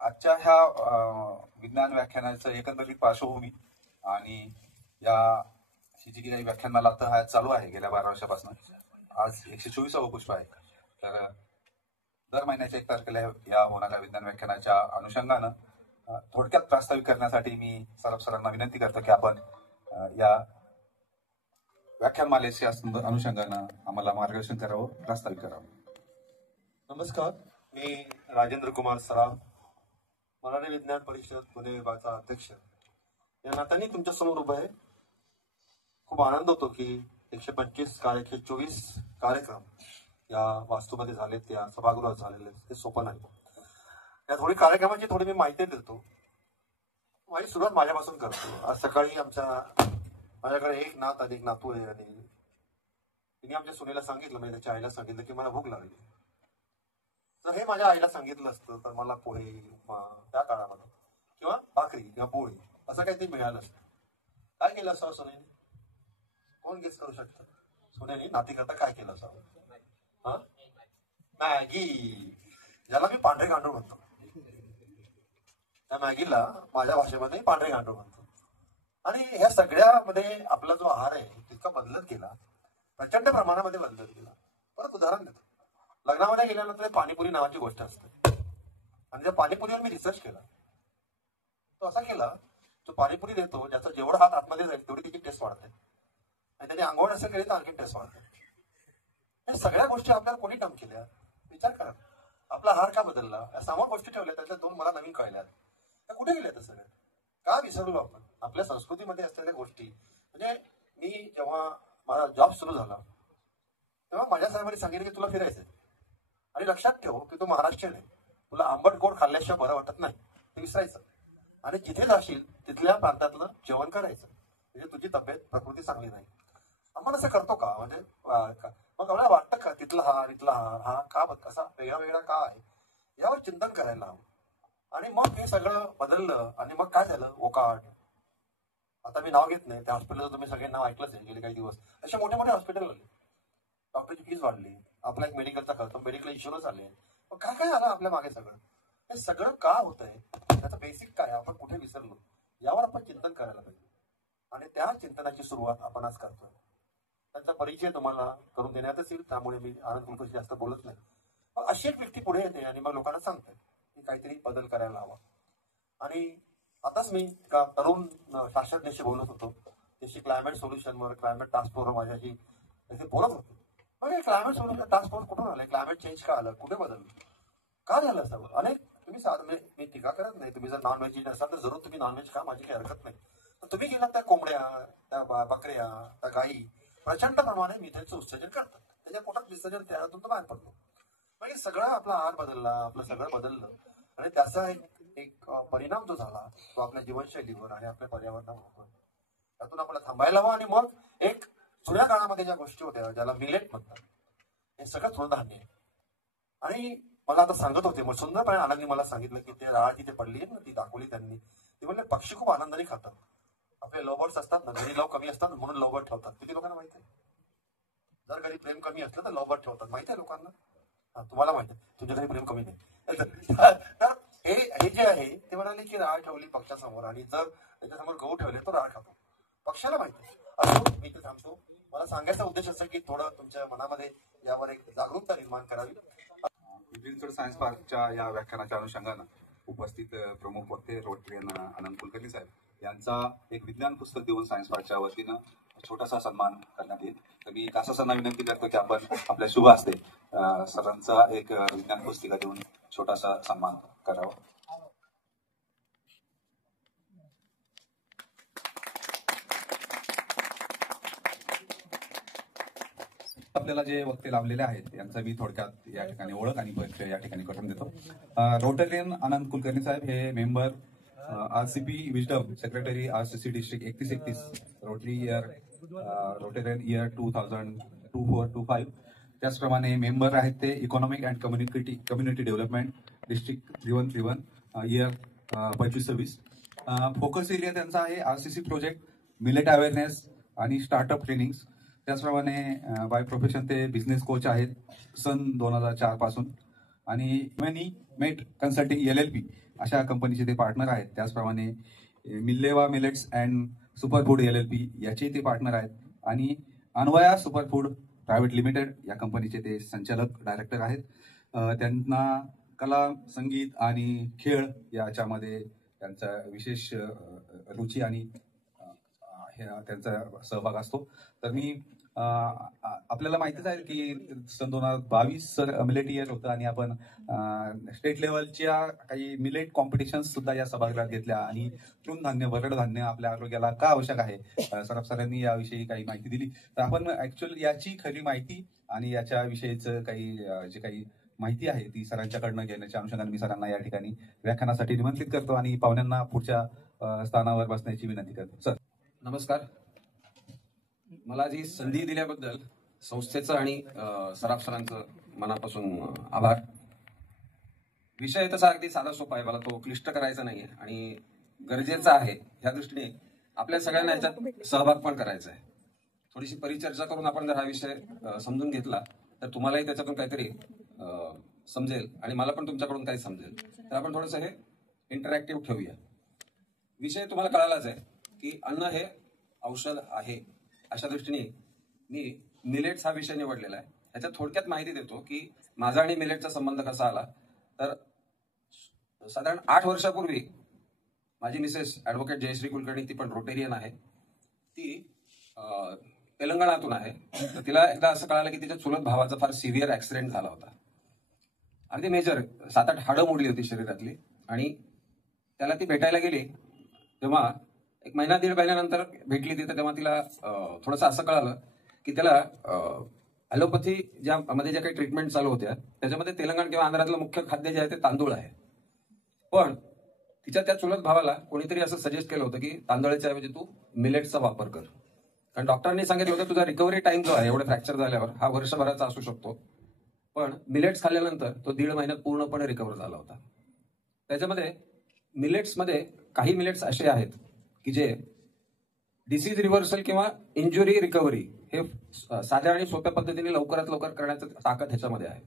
आजच्या ह्या विज्ञान व्याख्यानाचं एकंदरीत पार्श्वभूमी आणि ही जी काही व्याख्यानाला आता हा चालू आहे गेल्या 12 वर्षापासून आज 124वा पुष्प आहे. तर दर महिन्याच्या 1 तारखेला या होणाऱ्या विज्ञान व्याख्यानाच्या अनुषंगानं थोडक्यात प्रास्ताविक करण्यासाठी मी सरांना विनंती करतो की आपण या व्याख्यानमालेच्या अनुषंगानं आम्हाला मार्गदर्शन करावं, प्रास्ताविक करावं. नमस्कार, मी राजेंद्र कुमार सराफ, मराठी विज्ञान परिषद पुणे विभागाचा अध्यक्ष या नात्याने तुमच्या समोर उभा आहे. खूप आनंद होतो की 124 कार्यक्रम या वास्तूमध्ये झालेत, या सभागृहात झालेले, ते सोपं नाही. या कार्यक्रमाची थोडी मी माहिती देतो. माझी सुरुवात माझ्यापासून करतो. आज सकाळी माझ्याकडे एक नात आणि एक नातू आहे आणि तिने आमच्या सुनेला सांगितलं, म्हणजे त्याच्या आईला सांगितलं की मला भूक लागली. तर हे माझ्या आईला सांगितलं असतं तर मला पोहे, उपमा त्या काळामध्ये किंवा भाकरी किंवा पोळी असं काहीतरी मिळालं असतं. काय केलं असावं सुनेने? कोण गेस करू शकतं? सुनेने नाती करता काय केलं असावं? मॅगी, ज्याला मी पांढरे गांडूळ म्हणतो. त्या मॅगीला माझ्या भाषेमध्ये पांढरे गांडूळ म्हणतो. आणि ह्या सगळ्यामध्ये आपला जो आहार आहे तितका बदलत गेला, प्रचंड प्रमाणामध्ये बदलत गेला. परत उदाहरण देतो. लग्नामध्ये गेल्यानंतर पाणीपुरी नावाची गोष्ट असते आणि त्या पाणीपुरीवर मी रिसर्च केला. तो असा केला, जो पाणीपुरी देतो ज्याचा जेवढा हात आतमध्ये जाईल तेवढी त्याची टेस्ट वाढते आणि त्याने आंघोळ असं केली तर आणखी टेस्ट वाढते. या सगळ्या गोष्टी आपल्याला कोणी काम केल्या? विचार करा. आपला आहार का बदलला? या समोर गोष्टी ठेवल्या, त्यातल्या 2 मला नवीन कळल्या. त्या कुठे गेल्या? त्या सगळ्या का विसरलो आपण? आपल्या संस्कृतीमध्ये असलेल्या गोष्टी. म्हणजे मी जेव्हा माझा जॉब सुरू झाला तेव्हा माझ्या साहेबांनी सांगितलं की तुला फिरायचंय आणि लक्षात ठेव की तू महाराष्ट्रीयन आहे, तुला आंबट गोड खाल्ल्याशिवाय बरं वाटत नाही, ते विसरायचं आणि जिथे जाशील तिथल्या प्रांतातलं जेवण करायचं, म्हणजे तुझी तब्येत प्रकृती चांगली नाही. आपण असं करतो का? म्हणजे मग मला वाटतं का तिथला हा का कसा वेगळा वेगळा का आहे, यावर चिंतन करायला हवं. आणि मग हे सगळं बदललं आणि मग काय झालं? वोकार्ड. आता मी नाव घेत नाही, त्या हॉस्पिटलचं तुम्ही सगळे नाव ऐकलंच आहे गेले काही दिवस. असे मोठे मोठे हॉस्पिटल आले, डॉक्टरची फीज वाढली, आपला एक मेडिकलचा खर्च, मेडिकल इन्शुरन्स आले. मग काय काय आलं आपल्या मागे? हे सगळं का होत आहे? त्याचं बेसिक काय, आपण कुठे विसरलो, यावर आपण चिंतन करायला पाहिजे. आणि त्या चिंतनाची सुरुवात आपण आज करतोय. त्यांचा परिचय तुम्हाला करून देण्यातच येईल, त्यामुळे मी आनंद कुलकर्णी जास्त बोलत नाही. मग अशी एक व्यक्ती पुढे येते आणि मग लोकांना सांगते की काहीतरी बदल करायला हवा. आणि आताच मी एका तरुण शास्त्रज्ञाशी बोलत होतो, त्याशी क्लायमेट सोल्युशनवर, क्लायमेट टास्क फोर्सवर माझ्याशी बोलत होतो. मग हे क्लायमेट सोल्युशन टास्क फोर्स कुठून आलं? क्लायमेट चेंज का आलं? कुठे बदललं? का झालं असं? अनेक तुम्ही मी टीका करत नाही, तुम्ही जर नॉन व्हेजिटेरियन असाल तर जरूर तुम्ही नॉनव्हेज खा, माझी काही हरकत नाही. तर तुम्ही गेलात त्या कोंबड्या, त्या बकऱ्या, त्या गायी प्रचंड प्रमाणे मिथेनचं उत्सर्जन करतात, त्याच्या पोटात विसर्जन त्यातून तो बाहेर पडतो. म्हणजे सगळं आपला आहार बदलला, आपलं सगळं बदललं आणि त्याचा एक परिणाम जो झाला तो आपल्या जीवनशैलीवर आणि आपल्या पर्यावरणावर होतो. त्यातून आपल्याला थांबायला हवं. आणि मग एक जुन्या काळामध्ये ज्या गोष्टी होत्या, ज्याला मिलेट म्हणतात, हे सगळं तृणधान्य आहे. आणि मला आता सांगत होते, मग सुंदरपणे आनंदी मला सांगितलं की ते राळ तिथे पडली आहे ना, ती दाखवली त्यांनी. ती म्हणले पक्षी खूप आनंदाने खातात. आपले लवबर्ड्स असतात ना, घरी लव कमी असतात म्हणून लवबर्ड ठेवतात. किती लोकांना माहिती आहे? जर घरी प्रेम कमी असलं तर लवबर्ड ठेवतात. माहिती आहे लोकांना? तुम्हाला माहिती आहे, तुमच्या घरी प्रेम कमी नाही. तर हे जे आहे ते म्हणाले की राळ ठेवली पक्षासमोर आणि जर त्याच्यासमोर गहू ठेवले तो राळ खातो. पक्षाला माहिती असं. मी ते थांबतो. मला सांगायचा उद्देश असा की थोडं तुमच्या मनामध्ये यावर एक जागरूकता निर्माण करावी. विंचोड सायन्स पार्कच्या या व्याख्यानाच्या अनुषंगानं उपस्थित प्रमुख वक्ते रोटरीयन आनंद कुलकर्णी साहेब यांचा एक विज्ञान पुस्तक देऊन सायन्स पार्कच्या वतीनं छोटासा सन्मान करण्यात येईल. तर मी कासासांना विनंती करतो की आपण आपल्या शुभ हस्ते सरांचा एक विज्ञान पुस्तिका देऊन छोटासा सन्मान करावा. आपल्याला जे वक्ते लाभलेले आहेत यांचा मी थोडक्यात या ठिकाणी ओळख आणि परिचय या ठिकाणी करून देतो. रोटरीयन आनंद कुलकर्णी साहेब हे member RCP wisdom, secretary RCC district 3131 Rotarian year 2024-25. त्याचप्रमाणे मेंबर आहेत ते economic and community development district 3131 year 25-26. Focus area त्यांचा आहे RCC प्रोजेक्ट, मिलेट अवेअरनेस आणि स्टार्टअप ट्रेनिंग्स. त्याचप्रमाणे बाय प्रोफेशन ते बिझनेस कोच आहेत सन 2004 पासून. आणि मेट कन्सल्टिंग LLP अशा कंपनीचे ते पार्टनर आहेत. त्याचप्रमाणे मिल्लेवा मिलेट्स अँड सुपरफूड LLP याचे ते पार्टनर आहेत आणि अन्वया सुपरफूड प्रायव्हेट लिमिटेड या कंपनीचे ते संचालक डायरेक्टर आहेत. त्यांना कला, संगीत आणि खेळ याच्यामध्ये त्यांचा विशेष रुची आणि त्यांचा सहभाग असतो. तर मी आपल्याला माहितीच आहे की सन 2022 मिलेट इयर होतं आणि आपण स्टेट लेवलच्या काही मिलेट कॉम्पिटिशन सुद्धा या सभागृहात घेतल्या आणि तृणधान्य, भरड धान्य आपल्या आरोग्याला का आवश्यक आहे, सराफ सरांनी याविषयी काही माहिती दिली. तर आपण ऍक्च्युअली याची खरी माहिती आणि याच्या विषयीचं काही जे काही माहिती आहे ती सरांच्याकडनं घेण्याच्या अनुषंगाने मी सरांना या ठिकाणी व्याख्यानासाठी निमंत्रित करतो आणि पाहुण्यांना पुढच्या स्थानावर बसण्याची विनंती करतो. सर नमस्कार. मला जी संधी दिल्याबद्दल संस्थेचं आणि सराफ सरांचं मनापासून आभार. विषय तसा अगदी साधा सोपा आहे, मला तो क्लिष्ट करायचा नाहीये आणि गरजेचा आहे. ह्या दृष्टीने आपल्या सगळ्यांना याच्यात सहभाग पण करायचा आहे. थोडीशी परिचर्चा करून आपण जर हा विषय समजून घेतला तर तुम्हालाही त्याच्यातून काहीतरी समजेल आणि मला पण तुमच्याकडून काही समजेल. तर आपण थोडंसं हे इंटरॅक्टिव्ह ठेवूया. विषय तुम्हाला कळालाच आहे की अन्न हे औषध आहे. अशा दृष्टीने मी मिलेट्स हा विषय निवडलेला आहे. ह्याच्यात थोडक्यात माहिती देतो की माझा आणि मिलेटचा संबंध कसा आला. तर साधारण 8 वर्षापूर्वी माझी मिसेस ऍडव्होकेट जयश्री कुलकर्णी, ती पण रोटेरियन आहे, ती तेलंगणातून आहे. तर तिला एकदा असं कळालं की तिच्या चुलत भावाचा फार सिव्हिअर ऍक्सिडेंट झाला होता. अगदी मेजर 7-8 हाडं मोडली होती शरीरातली आणि त्याला ती भेटायला गेली. तेव्हा 1 महिना 1.5 महिन्यानंतर भेटली तिथं, तेव्हा तिला थोडंसं असं कळालं की त्याला ॲलोपॅथी मध्ये ज्या काही ट्रीटमेंट चालू होत्या त्याच्यामध्ये तेलंगण किंवा आंध्रातलं मुख्य खाद्य जे आहे ते तांदूळ आहे. पण तिच्या त्या चुलत भावाला कोणीतरी असं सजेस्ट केलं होतं की तांदळाच्या ऐवजी तू मिलेट्सचा वापर कर. कारण डॉक्टरांनी सांगितलं होतं तुझा रिकव्हरी टाइम जो आहे एवढं फ्रॅक्चर झाल्यावर हा वर्षभराचा असू शकतो. पण मिलेट्स खाल्ल्यानंतर तो 1.5 महिन्यात पूर्णपणे रिकव्हर झाला होता. त्याच्यामध्ये मिलेट्समध्ये काही मिलेट्स असे आहेत की जे डिसीज रिव्हर्सल किंवा इंजुरी रिकव्हरी हे साध्या आणि सोप्या पद्धतीने लवकरात लवकर करण्याचं ताकद ह्याच्यामध्ये आहे.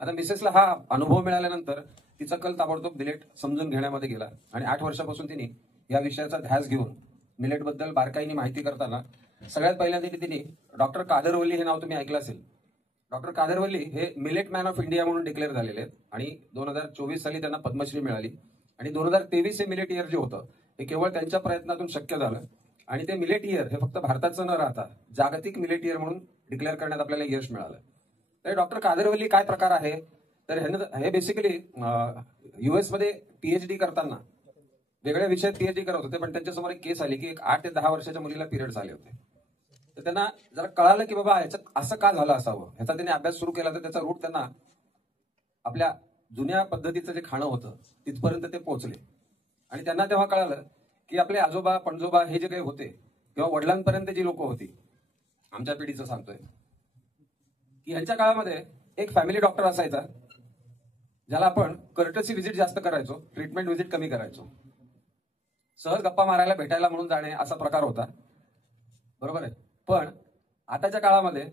आता मिसेसला हा अनुभव मिळाल्यानंतर तिचा कल ताबडतोब मिलेट समजून घेण्यामध्ये गेला आणि 8 वर्षापासून तिने या विषयाचा ध्यास घेऊन मिलेटबद्दल बारकाईने माहिती करताना सगळ्यात पहिल्यांदा तिने डॉक्टर कादरवल्ली हे नाव तुम्ही ऐकलं असेल. डॉक्टर कादरवल्ली हे मिलेट मॅन ऑफ इंडिया म्हणून डिक्लेअर झालेले आहेत आणि 2024 साली त्यांना पद्मश्री मिळाली आणि 2023 हे मिलेट इयर जे होतं हे केवळ त्यांच्या प्रयत्नातून शक्य झालं आणि ते मिलेट इयर हे फक्त भारताचं न राहता जागतिक मिलेट इयर म्हणून डिक्लेअर करण्यात आपल्याला यश मिळालं. तर डॉक्टर कादरवल्ली काय प्रकार आहे तर हे बेसिकली US मध्ये PhD करताना वेगळ्या विषयात PhD करत होते. पण त्यांच्यासमोर एक केस आली की एक 8 ते 10 वर्षाच्या मुलीला पिरियड झाले होते. तर त्यांना जरा कळालं की बाबा ह्याच्यात असं का झालं असावं. ह्याचा त्यांनी अभ्यास सुरू केला तर त्याचा रूट त्यांना आपल्या जुन्या पद्धतीचं जे खाणं होतं तिथपर्यंत ते पोहोचले आणि त्यांना तेव्हा कळालं की आपले आजोबा पणजोबा हे जे काही होते किंवा वडिलांपर्यंत जी लोक होती, आमच्या पिढीचं सांगतोय, की ह्यांच्या काळामध्ये एक फॅमिली डॉक्टर असायचा ज्याला आपण कर्टसी व्हिजिट जास्त करायचो, ट्रीटमेंट व्हिजिट कमी करायचो. सहज गप्पा मारायला भेटायला म्हणून जाणे असा प्रकार होता, बरोबर आहे. पण आताच्या काळामध्ये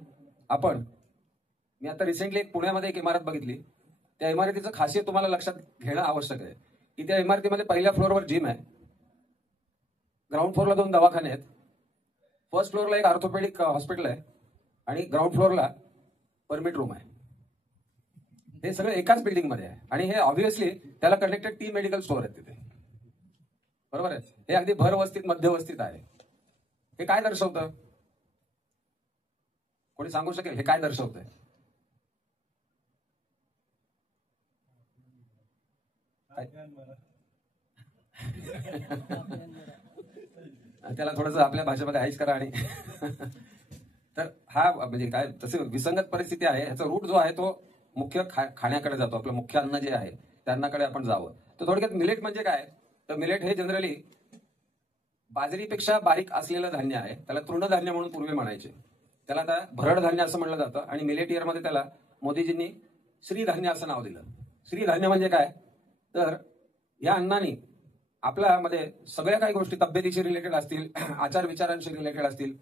मी आता रिसेंटली पुण्यामध्ये एक इमारत बघितली. त्या इमारतीचं खासियत तुम्हाला लक्षात घेणं आवश्यक आहे की त्या इमारतीमध्ये पहिल्या फ्लोअरवर जिम आहे, ग्राउंड फ्लोअरला 2 दवाखाने आहेत, फर्स्ट फ्लोअरला एक ऑर्थोपेडिक हॉस्पिटल आहे आणि ग्राउंड फ्लोअरला परमिट रूम आहे. हे सगळं एकाच बिल्डिंग मध्ये आहे आणि हे ऑब्व्हियसली त्याला कनेक्टेड 3 मेडिकल स्टोअर आहेत तिथे, बरोबर आहे. हे अगदी भरवस्तीत मध्यवस्तीत आहे. हे काय दर्शवतं, कोणी सांगू शकेल हे काय दर्शवतंय? त्याला थोडंसं आपल्या भाषेमध्ये आईश करा आणि तर हा म्हणजे काय तसे विसंगत परिस्थिती आहे. ह्याचा रूट जो आहे तो मुख्य खाण्याकडे जातो. आपलं मुख्य अन्न जे आहे त्या अन्नाकडे आपण जावं. तर थोडक्यात मिलेट म्हणजे काय तर मिलेट हे जनरली बाजरीपेक्षा बारीक असलेलं धान्य आहे. त्याला तृणधान्य म्हणून पूर्वी म्हणायचे. त्याला आता भरड धान्य असं म्हणलं जातं आणि मिलेट इयर मध्ये त्याला मोदीजींनी श्रीधान्य असं नाव दिलं. श्रीधान्य म्हणजे काय तर या अन्नाने आपल्यामध्ये सगळ्या काही गोष्टी तब्येतीशी रिलेटेड असतील, आचार विचारांशी रिलेटेड असतील,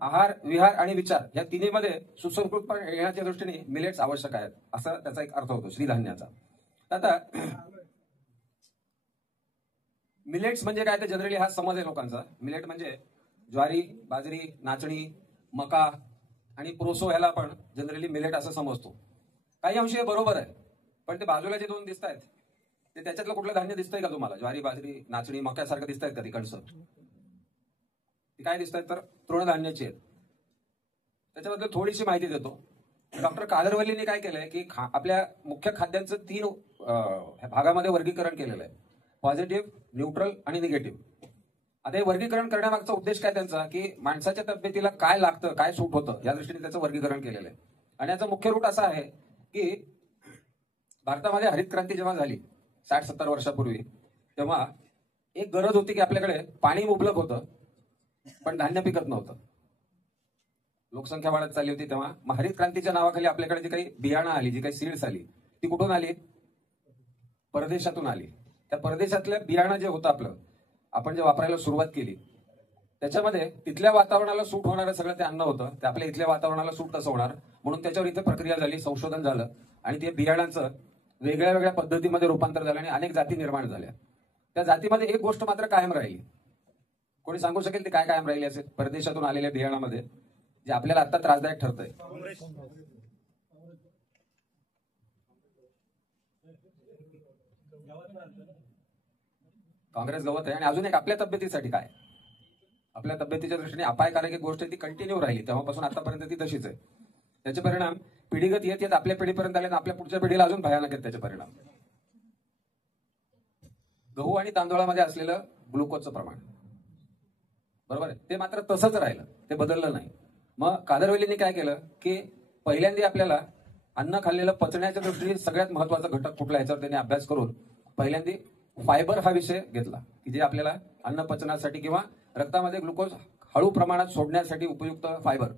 आहार, विहार आणि विचार या तिन्हीमध्ये सुसंस्कृतपणे येण्याच्या दृष्टीने मिलेट्स आवश्यक आहेत, असा त्याचा एक अर्थ होतो श्रीधान्याचा. आता मिलेट्स म्हणजे काय, तर जनरली हा समज आहे लोकांचा. मिलेट म्हणजे ज्वारी, बाजरी, नाचणी, मका आणि प्रोसो ह्याला आपण जनरली मिलेट असं समजतो. काही अंशी हे बरोबर आहे, पण ते बाजूला जे दोन दिसत आहेत ते त्याच्यातलं कुठलं धान्य दिसतंय का तुम्हाला? ज्वारी, बाजरी, नाचणी, मक्यासारखं दिसत आहेत का ती कणसं? ती काय दिसत आहेत तर तृणधान्याची आहेत. त्याच्याबद्दल थोडीशी माहिती देतो. डॉक्टर कादरवल्लींनी काय केलंय की आपल्या मुख्य खाद्यांचं 3 भागामध्ये वर्गीकरण केलेलं आहे: पॉझिटिव्ह, न्यूट्रल आणि निगेटिव्ह. आता हे वर्गीकरण करण्यामागचा उद्देश काय त्यांचा, की माणसाच्या तब्येतीला काय लागतं, काय सूट होतं, या दृष्टीने त्याचं वर्गीकरण केलेलं आहे. आणि याचा मुख्य रूट असा आहे की भारतामध्ये हरित क्रांती जेव्हा झाली 60-70 वर्षापूर्वी, तेव्हा एक गरज होती की आपल्याकडे पाणी मुबलक होतं पण धान्य पिकत नव्हतं. लोकसंख्या वाढत चालली होती. तेव्हा हरित क्रांतीच्या नावाखाली आपल्याकडे जी काही बियाणं आली, जी काही सीड्स आली, ती कुठून आली? परदेशातून आली. त्या परदेशातलं बियाणं जे होतं आपलं, आपण जे वापरायला सुरुवात केली, त्याच्यामध्ये तिथल्या वातावरणाला सूट होणारं सगळं ते अन्न होतं. ते आपल्या इथल्या वातावरणाला सूट कसं होणार, म्हणून त्याच्यावर इथे प्रक्रिया झाली, संशोधन झालं आणि ते बियाणांचं वेगळ्या वेगळ्या पद्धतीमध्ये रूपांतर झालं आणि अनेक जाती निर्माण झाल्या. त्या जातीमध्ये एक गोष्ट मात्र कायम राहिली. कोणी सांगू शकेल ते काय कायम राहिली असेल परदेशातून आलेल्या बियाणामध्ये, जे आपल्याला आता त्रासदायक ठरतंय? काँग्रेस गवत आहे. आणि अजून एक आपल्या तब्येतीसाठी काय, आपल्या तब्येतीच्या दृष्टीने अपायकारक एक गोष्ट आहे, ती कंटिन्यू राहिली तेव्हापासून आतापर्यंत, ती तशीच आहे. त्याचे परिणाम पिढीगत येत येत आपल्या पिढीपर्यंत आले आणि आपल्या पुढच्या पिढीला अजून भयानक आहेत त्याचे परिणाम. गहू आणि तांदूळामध्ये असलेलं ग्लुकोजचं प्रमाण, बरोबर आहे, ते मात्र तसंच राहिलं, ते बदललं नाही. मग कादरवल्लींनी काय केलं की पहिल्यांदा आपल्याला अन्न खाल्लेलं पचण्याच्या दृष्टीने सगळ्यात महत्वाचा घटक कुठला, याच्यावर त्यांनी अभ्यास करून पहिल्यांदा फायबर हा विषय घेतला, की जे आपल्याला अन्न पचनासाठी किंवा रक्तामध्ये ग्लुकोज हळू प्रमाणात सोडण्यासाठी उपयुक्त फायबर,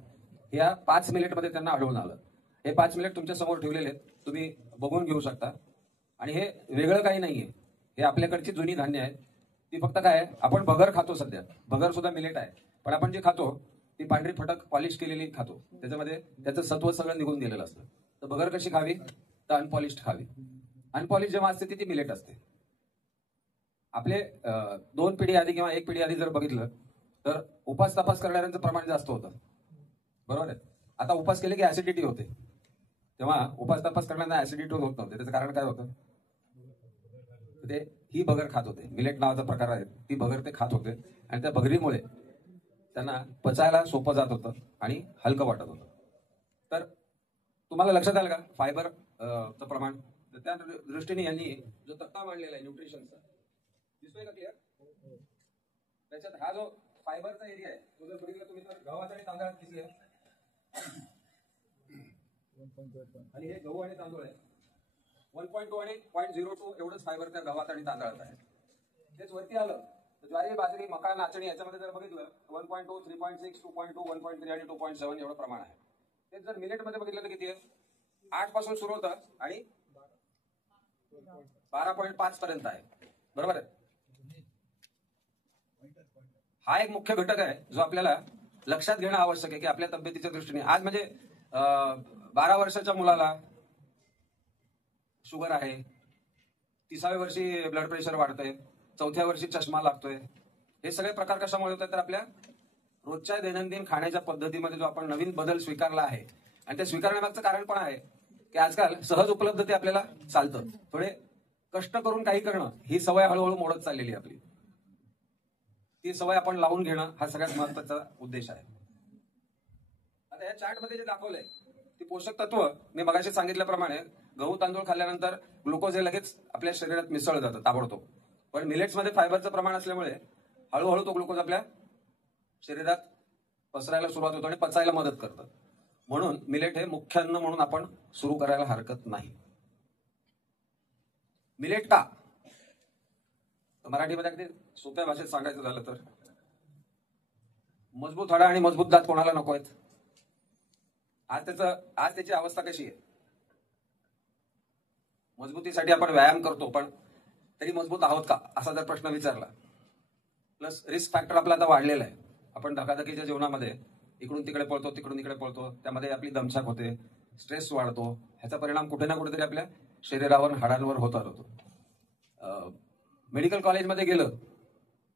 या 5 मिनिटमध्ये त्यांना आढळून आलं. हे 5 मिनिट तुमच्या समोर ठेवलेले आहेत, तुम्ही बघून घेऊ शकता. आणि हे वेगळं काही नाहीये, हे आपल्याकडची जुनी धान्य आहेत. ती फक्त काय आहे, आपण भगर खातो सध्या, भगर सुद्धा मिलेट आहे, पण आपण जे खातो ती पांढरी फटक पॉलिश केलेली खातो, त्याच्यामध्ये त्याचं सत्व सगळं निघून गेलेलं असतं. तर भगर कशी खावी, तर अनपॉलिश्ड खावी. अनपॉलिश जेव्हा असते ती मिलेट असते. आपले 2 पिढी आधी किंवा 1 पिढी आधी जर बघितलं तर उपास तपास करणाऱ्यांचं प्रमाण जास्त होतं, बरोबर आहे. आता उपास केले की ऍसिडिटी होते, तेव्हा उपास तपास करणाऱ्यांना ऍसिडिटी होत नव्हते. त्याचं कारण काय होतं, ते ही भगर खात होते. मिलेट नावाचा प्रकार आहे, ती भगर ते खात होते आणि त्या भगरीमुळे त्यांना पचायला सोपं जात होतं आणि हलकं वाटत होतं. तर तुम्हाला लक्षात आलं का फायबर चं प्रमाण? त्या दृष्टीने यांनी जो तक्ता मांडलेला आहे न्यूट्रिशनचा, दिसतोय का क्लिअर? त्याच्यात हा जो फायबरचा एरिया आहे तो जर बघितला तुम्ही तर गव्हात आणि तांदळात किती आहे, आणि हे गहू आणि तांदूळ आहे 1.2 आणि 0.02 एवढंच फायबर त्या गव्हात आणि तांदळात आहे. तेच वरती आलं तर ज्वारी, बाजरी, मका, नाचणी याच्यामध्ये जर बघितलं 1.2, 3.6, 2.2, 1.3 आणि 2.7 एवढं प्रमाण आहे. तेच जर मिलेटमध्ये बघितलं तर किती आहे, 8 पासून सुरू होतं आणि 12.5 पर्यंत आहे, बरोबर आहे. हा एक मुख्य घटक आहे जो आपल्याला लक्षात घेणं आवश्यक आहे की आपल्या तब्येतीच्या दृष्टीने आज म्हणजे 12 वर्षाच्या मुलाला शुगर आहे, 30व्या वर्षी ब्लड प्रेशर वाढतंय, 4थ्या वर्षी चष्मा लागतोय. हे सगळे प्रकार कशामुळे होतात तर आपल्या रोजच्या दैनंदिन खाण्याच्या पद्धतीमध्ये जो आपण नवीन बदल स्वीकारला आहे. आणि ते स्वीकारण्यामागचं कारण पण आहे की आजकाल सहज उपलब्धते आपल्याला चालतं, थोडे कष्ट करून काही करणं ही सवय हळूहळू मोडत चाललेली आपली. ती सवय आपण लावून घेणं हा सगळ्यात महत्वाचा उद्देश आहे. आता या चार्टमध्ये जे दाखवलंय ती पोषक तत्व मी मगाशी सांगितल्याप्रमाणे गहू तांदूळ खाल्ल्यानंतर ग्लुकोज हे लगेच आपल्या शरीरात मिसळलं जातं ताबडतोब. पण मिलेट्समध्ये फायबरचं प्रमाण असल्यामुळे हळूहळू तो ग्लुकोज आपल्या शरीरात पसरायला सुरुवात होतो आणि पचायला मदत करतं. म्हणून मिलेट हे मुख्य अन्न म्हणून आपण सुरू करायला हरकत नाही. मिलेट का, मराठीमध्ये अगदी सोप्या भाषेत सांगायचं झालं तर मजबूत हाडं आणि मजबूत दात कोणाला नको आहेत? आज त्याची अवस्था कशी आहे? मजबूतीसाठी आपण व्यायाम करतो पण तरी मजबूत आहोत का असा जर प्रश्न विचारला, प्लस रिस्क फॅक्टर आपला आता वाढलेला आहे. आपण धकाधकीच्या जीवनामध्ये इकडून तिकडे पळतो, तिकडून इकडे पळतो, त्यामध्ये आपली दमछाक होते, स्ट्रेस वाढतो. ह्याचा परिणाम कुठे ना कुठेतरी आपल्या शरीरावर, हाडांवर होत राहतो. मेडिकल कॉलेजमध्ये गेलं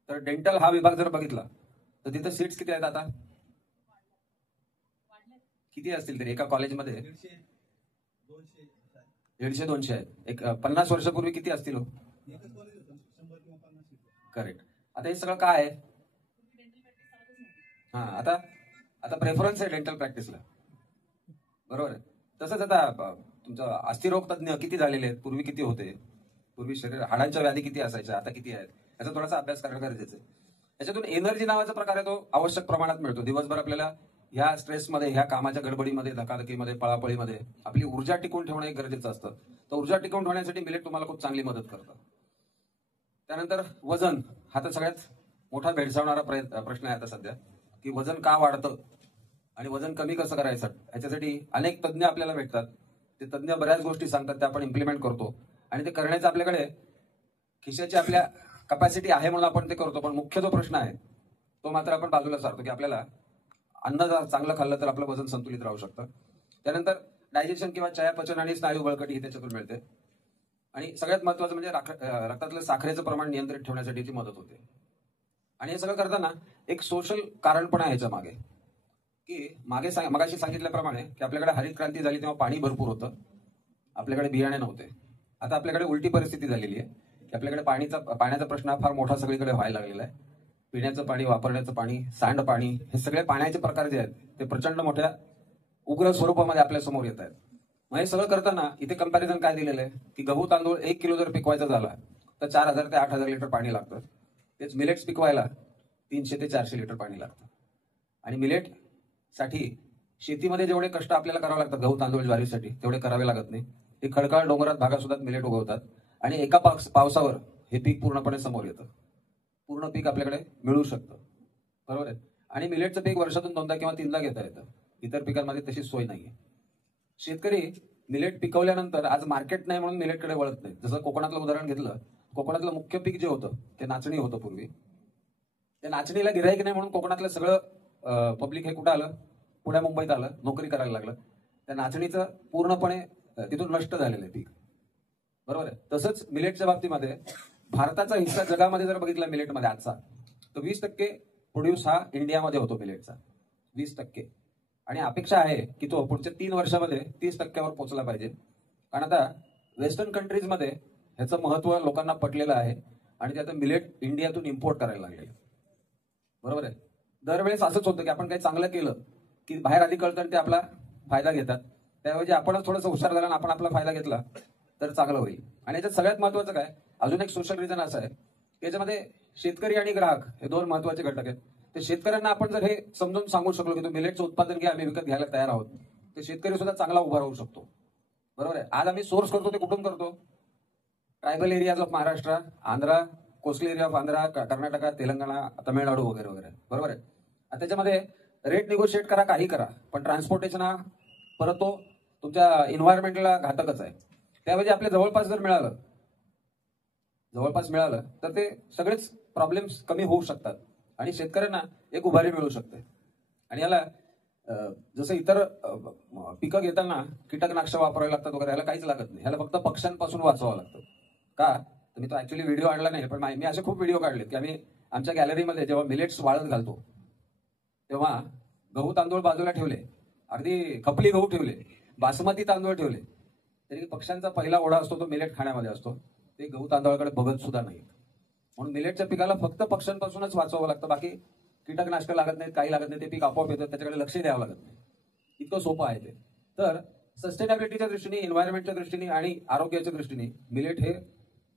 तर डेंटल हा विभाग जर बघितला तर तिथं सीट्स किती आहेत आता? किती असतील तरी एका कॉलेजमध्ये? 150-200 आहेत. एक 50 वर्षापूर्वी किती असतील हो? करेक्ट. आता हे सगळं काय आहे? हा, आता प्रेफरन्स आहे डेंटल प्रॅक्टिसला, बरोबर आहे. तसंच आता तुमचं अस्थिरोग तज्ञ किती झालेले आहेत, पूर्वी किती होते, पूर्वी शरीर हाडांच्या व्याधी किती असायच्या, आता किती आहेत, याचा थोडासा अभ्यास करणं गरजेचं आहे. त्याच्यातून एनर्जी नावाचा प्रकार आहे तो आवश्यक प्रमाणात मिळतो. दिवसभर आपल्याला ह्या स्ट्रेसमध्ये, ह्या कामाच्या गडबडीमध्ये, धकाधकीमध्ये, पळापळीमध्ये आपली ऊर्जा टिकून ठेवणं एक गरजेचं असतं. तर ऊर्जा टिकून ठेवण्यासाठी मिलेट तुम्हाला खूप चांगली मदत करतं. त्यानंतर वजन हा तर सगळ्यात मोठा भेडसावणारा प्रश्न आहे आता सध्या, की वजन का वाढतं आणि वजन कमी कसं करायचं. याच्यासाठी अनेक तज्ज्ञ आपल्याला भेटतात. ते तज्ज्ञ बऱ्याच गोष्टी सांगतात, त्या आपण इम्प्लिमेंट करतो आणि ते करण्याचं आपल्याकडे खिशाची आपल्या कपॅसिटी आहे म्हणून आपण ते करतो. पण मुख्य जो प्रश्न आहे तो मात्र आपण बाजूला सारतो, की आपल्याला अन्न जर चांगलं खाल्लं तर आपलं वजन संतुलित राहू शकतं. त्यानंतर डायजेशन किंवा चयापचन आणि स्नायू बळकटी ही त्याच्यातून मिळते. आणि सगळ्यात महत्वाचं म्हणजे रक्तातलं साखरेचं प्रमाण नियंत्रित ठेवण्यासाठी ती मदत होते. आणि हे सगळं करताना एक सोशल कारण पण आहे ह्याच्या मागे, की मगाशी सांगितल्याप्रमाणे की आपल्याकडे हरित क्रांती झाली तेव्हा पाणी भरपूर होतं, आपल्याकडे बियाणे नव्हते. आता आपल्याकडे उलटी परिस्थिती झालेली आहे की आपल्याकडे पाण्याचा प्रश्न फार मोठा सगळीकडे व्हायला लागलेला आहे. पिण्याचं पाणी, वापरण्याचं पाणी, सांडपाणी, हे सगळे पाण्याचे प्रकार जे आहेत ते प्रचंड मोठ्या उग्र स्वरूपामध्ये आपल्या समोर येत आहेत. मग हे सगळं करताना इथे कंपॅरिझन काय दिलेलं आहे, की गहू तांदूळ 1 किलो जर पिकवायचा झाला तर 4000 ते 8000 लिटर पाणी लागतं. तेच मिलेट्स पिकवायला 300 ते 400 लिटर पाणी लागतं. आणि मिलेट साठी शेतीमध्ये जेवढे कष्ट आपल्याला करावे लागतात गहू तांदूळ ज्वारीसाठी तेवढे करावे लागत नाही. ते खडकाळ डोंगरात भागात सुद्धा मिलेट उगवतात आणि एका पावसावर हे पीक पूर्णपणे समोर येतं. पूर्ण पीक आपल्याकडे मिळू शकतं, बरोबर आहे. आणि मिलेटचं पीक वर्षातून 2दा किंवा 3दा घेता येतं. इतर पिकांमध्ये तशी सोय नाहीये. शेतकरी मिलेट पिकवल्यानंतर आज मार्केट नाही म्हणून मिलेटकडे वळत नाही. जसं कोकणातलं उदाहरण घेतलं, कोकणातलं मुख्य पीक जे होतं ते नाचणी होतं पूर्वी. त्या नाचणीला गिऱ्हाईक नाही म्हणून कोकणातलं सगळं पब्लिक हे कुठं आलं, पुण्या मुंबईत आलं, नोकरी करायला लागलं. त्या नाचणीचं पूर्णपणे तिथून नष्ट झालेलं आहे पीक, बरोबर आहे. तसंच मिलेटच्या बाबतीमध्ये भारताचा हिस्सा जगामध्ये जर बघितला मिलेटमध्ये आजचा, तर 20% प्रोड्यूस हा इंडियामध्ये होतो मिलेटचा, 20%. आणि अपेक्षा आहे की तो पुढच्या 3 वर्षामध्ये 30%वर पोहोचला पाहिजे. कारण आता वेस्टर्न कंट्रीजमध्ये ह्याचं महत्व लोकांना पटलेलं आहे आणि ते आता मिलेट इंडियातून इम्पोर्ट करायला लागले, बरोबर आहे. दरवेळेस असंच होतं की आपण काही चांगलं केलं की बाहेर आधी कळतं आणि ते आपला फायदा घेतात. त्याऐवजी आपणच थोडंसं हुशार झालं आणि आपण आपला फायदा घेतला तर चांगलं होईल. आणि याच्यात सगळ्यात महत्वाचं काय, अजून एक सोशल रिझन असं आहे, याच्यामध्ये शेतकरी आणि ग्राहक हे 2 महत्वाचे घटक आहेत. तर शेतकऱ्यांना आपण जर हे समजून सांगू शकलो की तुम्ही मिलेटचं उत्पादन घ्या, आम्ही विकत घ्यायला तयार आहोत, तर शेतकरी सुद्धा चांगला उभा राहू शकतो, बरोबर आहे. आज आम्ही सोर्स करतो ते कुठून करतो? Tribal areas of Maharashtra, Andhra, coastal area of Andhra, Karnataka, Telangana, Tamil Nadu वगैरे वगैरे, बरोबर आहे. त्याच्यामध्ये रेट निगोशिएट करा, काही करा, पण ट्रान्सपोर्टेशन हा परत तो तुमच्या इन्व्हायरमेंटला घातकच आहे. त्याऐवजी आपल्या जवळपास जर मिळालं तर ते सगळेच प्रॉब्लेम्स कमी होऊ शकतात आणि शेतकऱ्यांना एक उभारी मिळू शकते. आणि याला जसं इतर पिकं घेताना कीटकनाशक वापरावे लागतात वगैरे, याला काहीच लागत नाही. ह्याला फक्त पक्ष्यांपासून वाचवावं लागतं. का तर मी तो ऍक्च्युली व्हिडिओ आणला नाही, पण मी असे खूप व्हिडिओ काढलेत की आम्ही आमच्या गॅलरीमध्ये जेव्हा मिलेट्स वाळत घालतो तेव्हा गहू तांदूळ बाजूला ठेवले, अर्धी खपली गहू ठेवले, बासमती तांदूळ ठेवले, तरी पक्ष्यांचा पहिला ओढा असतो तो मिलेट खाण्यामध्ये असतो. ते गहू तांदळाकडे बघत सुद्धा नाही. म्हणून मिलेटच्या पिकाला फक्त पक्ष्यांपासूनच वाचवावं लागतं. बाकी कीटकनाशक लागत नाहीत, काही लागत नाही. ते पीक आपोआप येतं, त्याच्याकडे लक्ष द्यावं लागत नाही. इतकं सोपं आहे ते. तर सस्टेनेबिलिटीच्या दृष्टीने, एन्व्हायरमेंटच्या दृष्टीने आणि आरोग्याच्या दृष्टीने मिलेट हे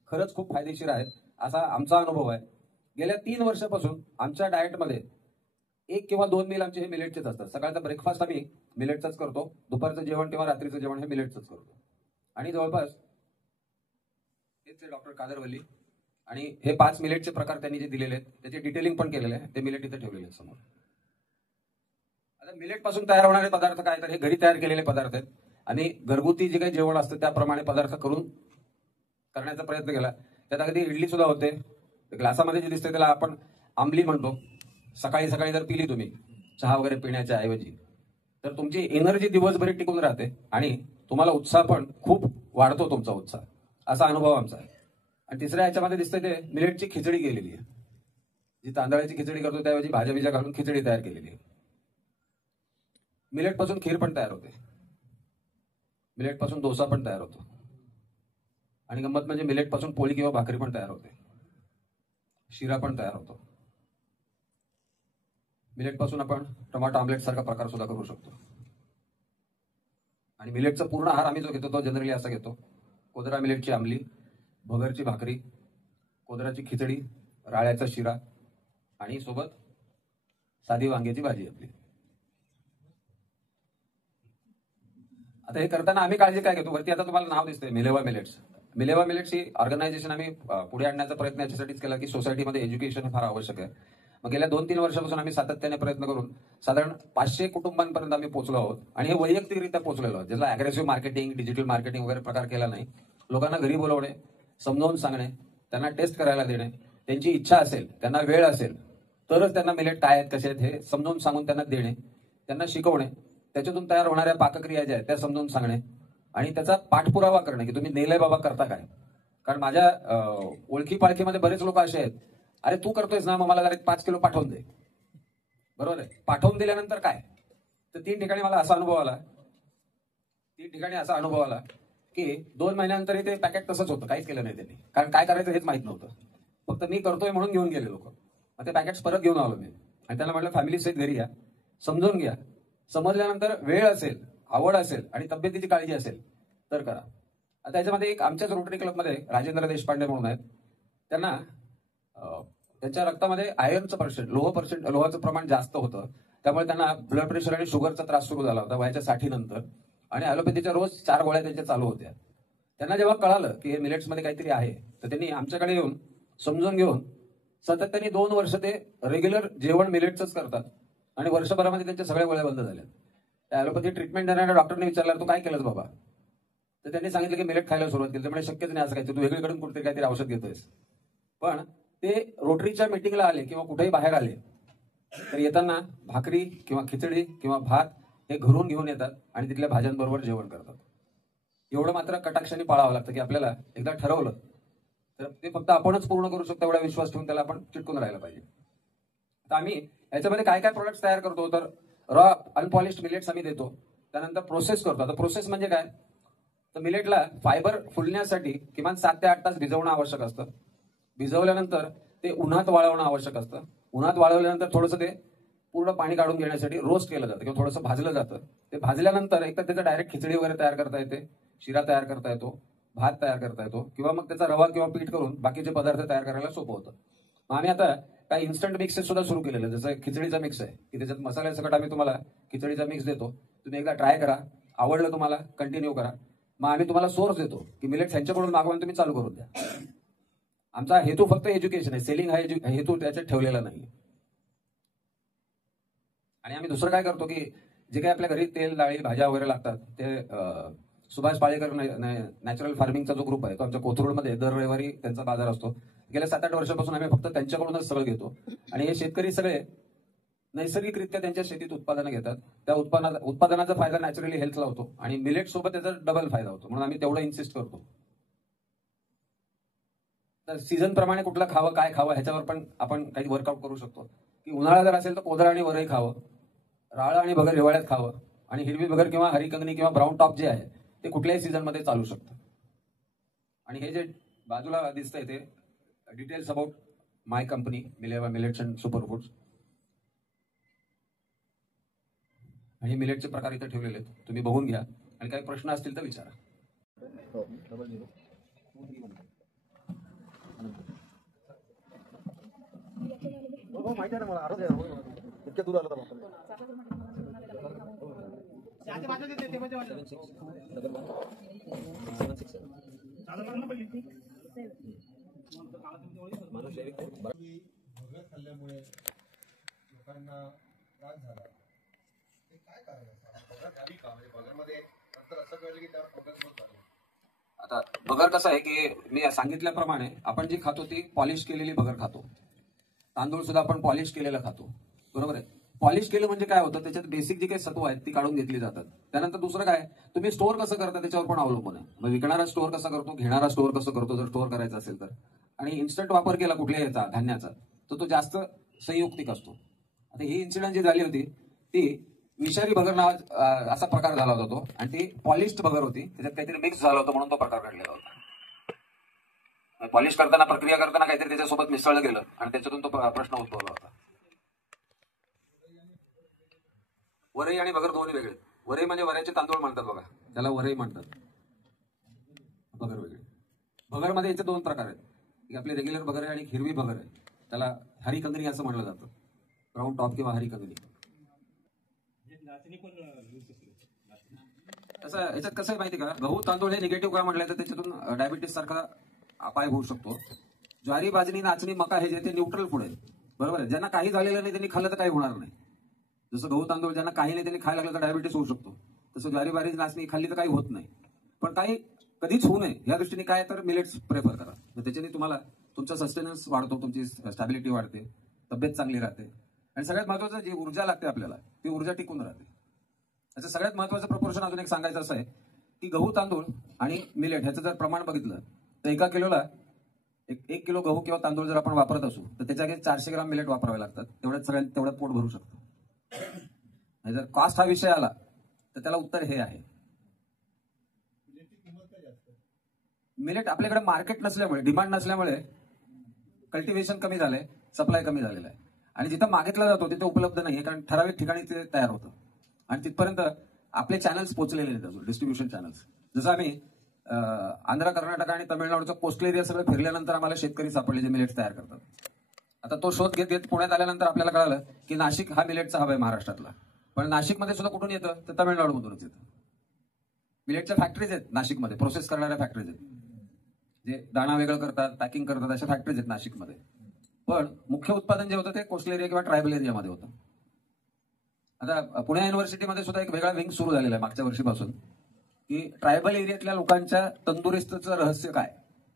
खरंच खूप फायदेशीर आहेत, असा आमचा अनुभव आहे. गेल्या 3 वर्षापासून आमच्या डाएटमध्ये 1 किंवा 2 मील आमचे हे मिलेटचेच असतात. सकाळचा ब्रेकफास्ट आम्ही मिलेटचाच करतो, दुपारचं जेवण किंवा रात्रीचं जेवण हे मिलेटचंच करतो. आणि जवळपास हेच डॉक्टर कादरवल्ली आणि हे 5 मिलेटचे प्रकार त्यांनी जे दिलेले आहेत त्याचे डिटेलिंग पण केलेले आहे. ते मिलेट इथे ठेवलेले आहेत समोर. आता मिलेट पासून तयार होणारे पदार्थ काय, तर हे घरी तयार केलेले पदार्थ आहेत. आणि घरगुती जे काही जेवण असतं त्याप्रमाणे पदार्थ करण्याचा प्रयत्न केला. त्यात अगदी इडली सुद्धा होते. ग्लासामध्ये जे दिसते त्याला आपण आंबली म्हणतो. सकाळी सकाळी जर पिली तुम्ही चहा वगैरे पिण्याच्या ऐवजी, तर तुमची एनर्जी दिवसभर टिकून राहते आणि तुम्हाला उत्साह पण खूप वाढतो, तुमचा उत्साह. असा अनुभव आमचा आहे. आणि तिसऱ्या ह्याच्यामध्ये दिसतंय ते मिलेटची खिचडी केलेली आहे. जी तांदळाची खिचडी करतो त्याऐवजी भाज्या बिज्या घालून खिचडी तयार केलेली आहे. मिलेट पासून खीर पण तयार होते, मिलेट पासून डोसा पण तयार होतो, आणि गंमत म्हणजे मिलेट पासून पोळी किंवा भाकरी पण तयार होते, शिरा पण तयार होतो. मिलेट पासून आपण टमाटो आमलेट सारखा प्रकार सुद्धा करू शकतो. आणि मिलेटचा पूर्ण आहार आम्ही जो घेतो तो जनरली असा घेतो: कोदरा मिलेटची आमली, भगरची भाकरी, कोदराची खिचडी, राळ्याचा शिरा आणि सोबत साधी वांग्याची भाजी आपली. आता हे करताना आम्ही काळजी काय घेतो, वरती आता तुम्हाला नाव दिसतंय मिलेवा मिलेट्स. मिलेवा मिलेट्स ही ऑर्गनायझेशन आम्ही पुढे आणण्याचा प्रयत्न याच्यासाठीच केला की सोसायटीमध्ये एज्युकेशन हे फार आवश्यक आहे. मग गेल्या 2-3 वर्षापासून आम्ही सातत्याने प्रयत्न करून साधारण 500 कुटुंबांपर्यंत आम्ही पोहोचलो आहोत. आणि हे वैयक्तिकरित्या पोहोचलेलो आहोत, ज्याला अग्रेसिव्ह मार्केटिंग, डिजिटल मार्केटिंग वगैरे प्रकार केला नाही. लोकांना घरी बोलवणे, समजावून सांगणे, त्यांना टेस्ट करायला देणे, त्यांची इच्छा असेल, त्यांना वेळ असेल तरच त्यांना मिलेट काय आहेत, कसे आहेत हे समजावून सांगून त्यांना देणे, त्यांना शिकवणे, त्याच्यातून तयार होणाऱ्या पाकक्रिया ज्या आहेत त्या समजावून सांगणे आणि त्याचा पाठपुरावा करणे की तुम्ही नेलंय बाबा, करता काय. कारण माझ्या ओळखी पाळखीमध्ये बरेच लोक असे आहेत, अरे तू करतोयस ना, मग मला जरा 5 किलो पाठवून दे. बरोबर आहे. पाठवून दिल्यानंतर काय, तर 3 ठिकाणी मला असा अनुभव आला की 2 महिन्यानंतर ते पॅकेट तसंच होतं, काहीच केलं नाही त्यांनी. कारण काय करायचं हेच माहित नव्हतं, फक्त मी करतोय म्हणून घेऊन गेले लोक. मग ते पॅकेट्स परत घेऊन आलो मी आणि त्यांना म्हटलं फॅमिली सहित घरी या, समजून घ्या. समजल्यानंतर वेळ असेल, आवड असेल आणि तब्येतीची काळजी असेल तर करा. आता याच्यामध्ये एक आमच्याच रोटरी क्लबमध्ये राजेंद्र देशपांडे म्हणून आहेत, त्यांना त्यांच्या रक्तामध्ये आयर्नचं लोहाचं प्रमाण जास्त होतं. त्यामुळे त्यांना ब्लड प्रेशर आणि शुगरचा त्रास सुरू झाला होता वयाच्या 60 नंतर. आणि ॲलोपॅथीच्या रोज 4 गोळ्या त्यांच्या चालू होत्या. त्यांना जेव्हा कळालं की हे मिलेट्समध्ये काहीतरी आहे, तर त्यांनी आमच्याकडे येऊन समजून घेऊन सतत त्यांनी 2 वर्ष ते रेग्युलर जेवण मिलेटचंच करतात आणि वर्षभरामध्ये त्यांच्या सगळ्या गोळ्या बंद झाल्या. त्या ॲलोपॅथी ट्रीटमेंट देणाऱ्या डॉक्टरने विचारलं, तू काय केलंस बाबा, तर त्यांनी सांगितलं की मिलेट खायला सुरुवात केली. त्यामुळे शक्यच नाही असं काय, तू वेगळीकडून कुठेतरी काहीतरी औषध घेतोयस. पण ते रोटरीच्या मीटिंगला आले किंवा कुठेही बाहेर आले तर येताना भाकरी किंवा खिचडी किंवा भात हे घरून घेऊन येतात आणि तिथल्या भाज्यांबरोबर जेवण करतात. एवढं मात्र कटाक्षाने पाळावं लागतं की आपल्याला एकदा ठरवलं तर ते फक्त आपणच पूर्ण करू शकतो, एवढा विश्वास ठेवून त्याला आपण चिटकून राहायला पाहिजे. तर आम्ही याच्यामध्ये काय काय प्रोडक्ट्स तयार करतो, तर रॉ अनपॉलिश्ड मिलेट्स आम्ही देतो. त्यानंतर प्रोसेस करतो. आता प्रोसेस म्हणजे काय, तर मिलेटला फायबर फुलण्यासाठी किमान 7 ते 8 तास भिजवणं आवश्यक असतं. भिजवल्यानंतर ते उन्हात वाळवणं आवश्यक असतं. उन्हात वाळवल्यानंतर थोडंसं ते पूर्ण पाणी काढून घेण्यासाठी रोस्ट केलं जातं किंवा थोडंसं भाजलं जातं. ते भाजल्यानंतर एकतर त्याचं डायरेक्ट खिचडी वगैरे तयार करता येते, शिरा तयार करता येतो, भात तयार करता येतो किंवा मग त्याचा रवा किंवा पीठ करून बाकीचे पदार्थ तयार करायला सोपं होतं. मग आम्ही आता काही इन्स्टंट मिक्सेस सुद्धा सुरू केलेले, जसं खिचडीचा मिक्स आहे की त्याच्यात मसाल्यासकट आम्ही तुम्हाला खिचडीचा मिक्स देतो. तुम्ही एकदा ट्राय करा, आवडलं तुम्हाला कंटिन्यू करा. मग आम्ही तुम्हाला सोर्स देतो की मिलेट ह्यांच्याकडून मागवून तुम्ही चालू करून द्या. आमचा हेतू फक्त एज्युकेशन आहे, सेलिंग हा हेतू त्याच्यात ठेवलेला नाही. आणि आम्ही दुसरं काय करतो की जे काही आपल्या घरी तेल, डाळी, भाज्या वगैरे लागतात ते सुभाष पाळेकर नॅचरल फार्मिंगचा जो ग्रुप आहे तो आमच्या कोथरूडमध्ये दर रविवारी त्यांचा बाजार असतो. गेल्या 7-8 वर्षापासून आम्ही फक्त त्यांच्याकडूनच सगळं घेतो. आणि हे शेतकरी सगळे नैसर्गिकरित्या त्यांच्या शेतीत उत्पादनं घेतात. त्या उत्पादनाचा फायदा नॅचरली हेल्थला होतो आणि मिलेट सोबत त्याचा डबल फायदा होतो, म्हणून आम्ही तेवढं इन्सिस्ट करतो. तर सीझन प्रमाणे कुठलं खावं, काय खावं ह्याच्यावर पण आपण काही वर्कआउट करू शकतो. की उन्हाळा जर असेल तर कोदरा आणि वरई खावं, राळं आणि भगर हिवाळ्यात खावं आणि हिरवी भगर किंवा हरिकंगणी किंवा ब्राऊन टॉप जे आहे ते कुठल्याही सीझनमध्ये चालू शकतं. आणि हे जे बाजूला दिसतंय ते details about my company Mileva millets and super foods. आणि मिलेटचे प्रकार इथे ठेवलेले आहेत, तुम्ही बघून घ्या आणि काही प्रश्न असतील तर विचारा. माहिती आहे ना मला, आरोग्य इतक्या दूर आलं तर खाल्ल्यामुळे लोकांना त्रास झाला, ते काय कारण आता भगर कसं आहे की मी सांगितल्याप्रमाणे आपण जी खातो ती पॉलिश केलेली भगर खातो. तांदूळ सुद्धा आपण पॉलिश केलेला खातो, बरोबर आहे. पॉलिश केलं म्हणजे काय होतं, त्याच्यात बेसिक जी काही सत्व आहेत ती काढून घेतली जातात. त्यानंतर दुसरं काय, तुम्ही स्टोअर कसं करता त्याच्यावर पण अवलंबून आहे. मग विकणारा स्टोअर कसा करतो, घेणारा स्टोअर कसं करतो, जर स्टोअर करायचा असेल तर. आणि इन्स्टंट वापर केला कुठल्याही याचा धान्याचा तर तो जास्त संयुक्तिक असतो. आता ही इन्सिडेंट जी झाली होती ती विषारी भगर नावा असा प्रकार झाला होता तो, आणि ती पॉलिश्ड भगर होती, त्याच्यात काहीतरी मिक्स झालं होतं म्हणून तो प्रकार घडलेला होता. पॉलिश करताना, प्रक्रिया करताना काहीतरी त्याच्यासोबत मिसळलं गेलं आणि त्याच्यातून तो प्रश्न उद्भवला होता. वरई आणि भगर दोन्ही वेगळे. वरई म्हणजे वऱ्याचे तांदूळ म्हणतात बघा, त्याला वरई म्हणतात. भगर वेगळी. भगरमध्ये याचे दोन प्रकार आहेत, एक आपली रेग्युलर भगर आहे आणि एक हिरवी भगर आहे. त्याला हरी कंगणी असं म्हणलं जातं, ब्राऊन टॉप किंवा हरी कंगणी. तसं याच्यात कसं आहे माहिती का, गहू तांदूळ हे निगेटिव्ह का म्हटलं तर त्याच्यातून डायबिटीस सारखा अपाय होऊ शकतो. ज्वारी, बाजरी, नाचणी, मका हे जे ते न्यूट्रल फूड आहे, बरोबर आहे. ज्यांना काही झालेलं नाही त्यांनी खाल्लं तर काही होणार नाही. जसं गहू तांदूळ ज्यांना काही नाही त्यांनी खायला लागलं तर डायबिटीस होऊ शकतो, तसं ज्वारी, बाजरी, नाचणी खाल्ली तर काही होत नाही. पण काही कधीच होऊ नये या दृष्टीने काय तर मिलेट्स प्रेफर करा. त्याच्याने तुम्हाला तुमचा सस्टेनन्स वाढतो, तुमची स्टॅबिलिटी वाढते, तब्येत चांगली राहते, आणि सगळ्यात महत्वाचं जी ऊर्जा लागते आपल्याला ती ऊर्जा टिकून राहते. त्याचं सगळ्यात महत्वाचं प्रपोर्शन अजून एक सांगायचं असं आहे की गहू तांदूळ आणि मिलेट ह्याचं जर प्रमाण बघितलं तर एका किलोला एक किलो गहू किंवा तांदूळ जर आपण वापरत असू तर त्याच्या 400 ग्राम मिलेट वापरावे लागतात. तेवढ्यात पोट भरू शकतो. जर कॉस्ट हा विषय आला तर त्याला उत्तर हे आहे. मिलेट आपल्याकडे मार्केट नसल्यामुळे, डिमांड नसल्यामुळे कल्टिव्हेशन कमी झालंय, सप्लाय कमी झालेला आहे, आणि जिथं मागितला जातो तिथे उपलब्ध नाहीये, कारण ठराविक ठिकाणी ते तयार होतं आणि तिथपर्यंत आपले चॅनल्स पोहोचलेले आहेत अजून, डिस्ट्रीब्युशन चॅनल्स. जसं आम्ही आंध्र, कर्नाटक आणि तमिळनाडूचं कोस्टल एरिया सगळं फिरल्यानंतर आम्हाला शेतकरी सापडले जे मिलेट्स तयार करतात. आता तो शोध घेत घेत पुण्यात आल्यानंतर आपल्याला कळालं की नाशिक हा मिलेटचा हब आहे महाराष्ट्रातला, पण नाशिकमध्ये सुद्धा कुठून येतं तर तमिळनाडूमधूनच येतं. मिलेटच्या फॅक्टरीज आहेत नाशिकमध्ये, प्रोसेस करणाऱ्या फॅक्टरीज आहेत, जे दाणा वेगळं करतात, पॅकिंग करतात, अशा फॅक्टरीज आहेत नाशिकमध्ये. पण मुख्य उत्पादन जे होतं ते कोस्टल एरिया किंवा ट्रायबल एरियामध्ये होतं. आता पुणे युनिव्हर्सिटीमध्ये सुद्धा एक वेगळा विंग सुरू झालेला आहे मागच्या वर्षीपासून, की ट्रायबल एरियातल्या लोकांच्या तंदुरुस्तीचं रहस्य काय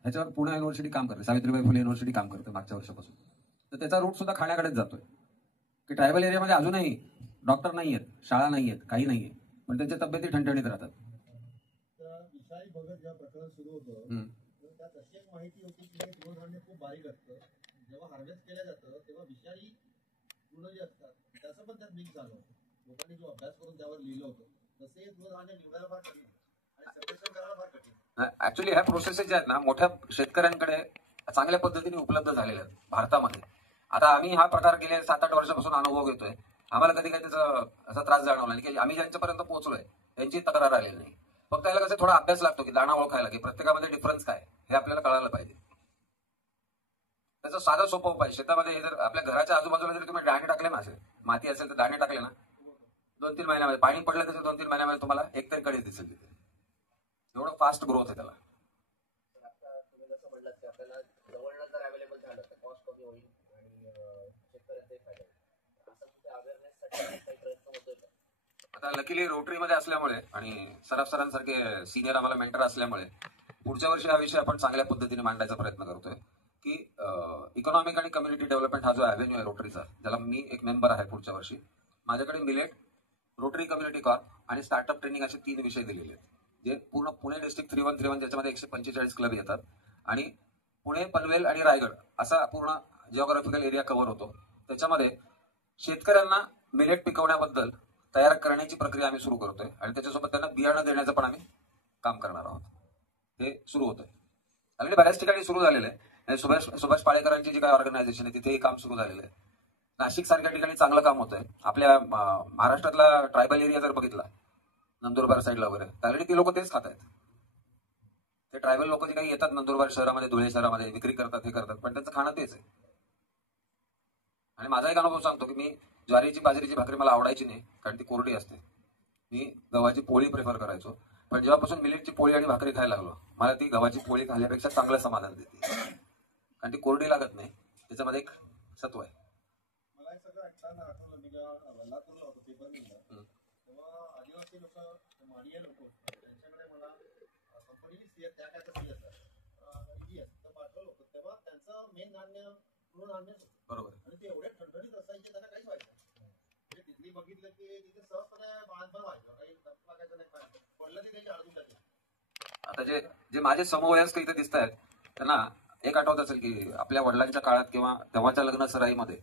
ह्याच्यावर पुणे युनिव्हर्सिटी काम करते, सावित्रीबाई फुले युनिव्हर्सिटी काम करते मागच्या वर्षापासून. तर त्याचा रूट सुद्धा खाण्याकडेच जातोय, की ट्रायबल एरियामध्ये अजूनही डॉक्टर नाही आहेत, शाळा नाही आहेत, काही नाहीये, पण त्यांच्या तब्येती ठणठणीत राहतात. विषारी भगत जेव्हा प्रकरण सुरू होतं त्यात अशी एक माहिती होती की तृणधान्य खूप बारीक असतं, जेव्हा हार्वेस्ट केलं जातं तेव्हा विषारी तृण जे असतात त्याचं पण त्यात मिक्स झालं होतं. लोकांनी जो अभ्यास करून त्यावर लिहिलं होतं तसे तृणधान्य निवडायला फार कठीण आणि संरक्षण करायला फार कठीण. ऍक्च्युली ह्या प्रोसेसेस ज्या आहेत ना मोठ्या शेतकऱ्यांकडे चांगल्या पद्धतीने उपलब्ध झालेल्या आहेत भारतामध्ये. आता आम्ही हा प्रकार गेले 7-8 वर्षापासून अनुभव घेतोय. आम्हाला कधी काही त्याचा असा त्रास जाणवला नाही, की आम्ही ज्यांच्यापर्यंत पोहोचलोय त्यांची तक्रार आलेली नाही. फक्त याला कसं थोडा अभ्यास लागतो, की दाणा ओळखायला, की प्रत्येकामध्ये डिफरन्स काय हे आपल्याला कळायला पाहिजे. त्याचा साधा सोपा उपाय शेतामध्ये, जर आपल्या घराच्या आजूबाजूला जर तुम्ही दाणे टाकले ना, असे माती असेल तर दाणे टाकले ना, 2-3 महिन्यामध्ये पाणी पडलं त्याच्या 2-3 महिन्यामध्ये तुम्हाला एकतरी कडे दिसेल तिथे. एवढं फास्ट ग्रोथ आहे त्याला. आता लकीली रोटरीमध्ये असल्यामुळे आणि सराफ सरांसारखे सिनियर आम्हाला मेंटर असल्यामुळे पुढच्या वर्षी हा विषय आपण चांगल्या पद्धतीने मांडायचा प्रयत्न करतोय, की इकॉनॉमिक आणि कम्युनिटी डेव्हलपमेंट हा जो अव्हेन्यू आहे रोटरीचा, ज्याला मी एक मेंबर आहे पुढच्या वर्षी, माझ्याकडे मिलेट, रोटरी कम्युनिटी कॉर्प आणि स्टार्टअप ट्रेनिंग असे 3 विषय दिलेले आहेत, जे पूर्ण पुणे डिस्ट्रिक्ट 3131 ज्याच्यामध्ये 145 क्लब येतात आणि पुणे, पनवेल आणि रायगड असा पूर्ण जिओग्राफिकल एरिया कव्हर होतो. त्याच्यामध्ये शेतकऱ्यांना मिलेट पिकवण्याबद्दल तयार करण्याची प्रक्रिया आम्ही सुरू करतोय आणि त्याच्यासोबत त्यांना बियाणं देण्याचं पण आम्ही काम करणार आहोत. हे सुरू होतंय, ऑलरेडी बऱ्याच ठिकाणी सुरू झालेलं आहे. सुभाष पाळेकरांची जी काही ऑर्गनायझेशन आहे तिथेही काम सुरू झालेलं आहे. नाशिक सारख्या ठिकाणी चांगलं काम होतंय. आपल्या महाराष्ट्रातला ट्रायबल एरिया जर बघितला, नंदुरबार साईडला वगैरे, ऑलरेडी ती लोक तेच खात आहेत. ते ट्रायबल लोक जे काही येतात नंदुरबार शहरामध्ये, धुळे शहरामध्ये विक्री करतात, हे करतात, पण त्यांचं खाणं तेच आहे. आणि माझा एक अनुभव सांगतो की मी ज्वारीची बाजरीची भाकरी मला आवडायची नाही, कारण ती कोरडी असते. मी गव्हाची पोळी प्रेफर करायचो, पण जेव्हापासून मिलेटची पोळी आणि भाकरी खायला लागलो, मला ती गव्हाची पोळी खाल्ल्यापेक्षा चांगलं समाधान देते, कारण ती कोरडी लागत नाही, त्याच्यामध्ये एक सत्व आहे. मला एक सगळं आठवलं, मी जेव्हा वल्लापूरला होतो पेपर मिळला तेव्हा आदिवासी लोक, माडिया लोक, त्यांच्याकडे मला कंपनीची त्या काय तर पाठवलं होतं, तेव्हा त्यांचं मेन धान्य तृणधान्य बरोबर, आणि ते एवढे ठणठणीत असायचे त्यांना काहीच व्हायचं. मी बघितलं की तिथे सहजपणे बांधण व्हायचं, काही धक्का लागायचं नाही, काय पडलं की त्याची अडकून टाकली. आता जे जे माझे समवयस्क इथे दिसत आहेत त्यांना एक आठवत असेल की आपल्या वडिलांच्या काळात किंवा तेव्हाच्या लग्न सराईमध्ये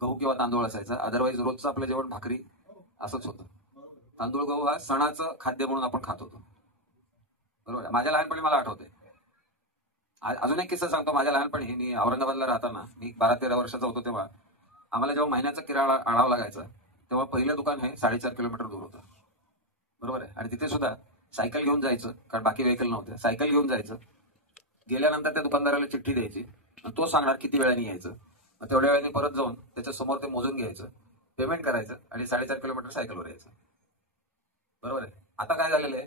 गहू किंवा तांदूळ असायचा. अदरवाईज रोजचं आपलं जेवण भाकरी असंच होतं. तांदूळ गहू हा सणाचं खाद्य म्हणून आपण खात होतो. बरोबर आहे. माझ्या लहानपणी मला आठवते, अजून एक किस्सा सांगतो. माझ्या लहानपणी मी औरंगाबादला राहताना, मी 12-13 वर्षाचा होतो तेव्हा आम्हाला जेव्हा महिन्याचा किराणा आणावा लागायचा तेव्हा पहिलं दुकान हे 4.5 किलोमीटर दूर होतं. बरोबर आहे. आणि तिथे सुद्धा सायकल घेऊन जायचं, कारण बाकी व्हेकल नव्हते. सायकल घेऊन जायचं, गेल्यानंतर त्या दुकानदाराला चिठ्ठी द्यायची, तो सांगणार किती वेळाने यायचं. मग तेवढ्या वेळाने परत जाऊन त्याच्या समोर ते मोजून घ्यायचं, पेमेंट करायचं आणि 4.5 किलोमीटर सायकलवर यायचं. बरोबर आहे. आता काय झालेलं आहे,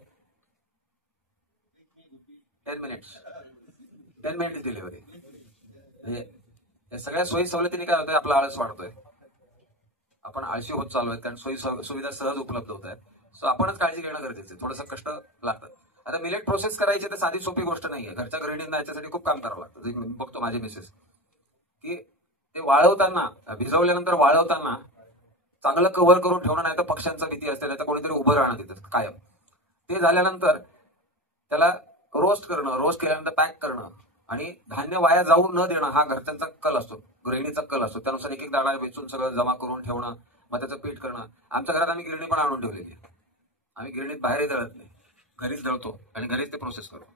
10 मिनिट्स डिलिव्हरी. म्हणजे या सगळ्या सोयी सवलतीने काय होतंय, आपला आळस वाढतोय. आपण आळशी होत चालू आहेत कारण सोयी सुविधा सहज उपलब्ध होत आहेत. सो आपणच काळजी घेणं गरजेचं आहे. थोडंसं कष्ट लागतं. आता मिलेट प्रोसेस करायची तर साधी सोपी गोष्ट नाहीये. घरच्या गृहिणींना याच्यासाठी खूप काम करावं लागतं. मी बघतो माझे मिसेस की ते वाळवताना, भिजवल्यानंतर वाळवताना चांगलं कव्हर करून ठेवणं, नाही तर पक्ष्यांचा भीती असते, नाही तर कोणीतरी उभं राहणं तिथं कायम. ते झाल्यानंतर त्याला रोस्ट करणं, रोस्ट केल्यानंतर पॅक करणं आणि धान्य वाया जाऊ न देणं हा घरच्यांचा कल असतो, गृहिणीचा कल असतो. त्यानुसार एक दाणा वेचून सगळं जमा करून ठेवणं, मग त्याचं पीठ करणं. आमच्या घरात आम्ही गिरणी पण आणून ठेवलेली आहे. आम्ही गिरणीत बाहेरही दळत नाही, घरीच दळतो आणि घरीच ते प्रोसेस करतो.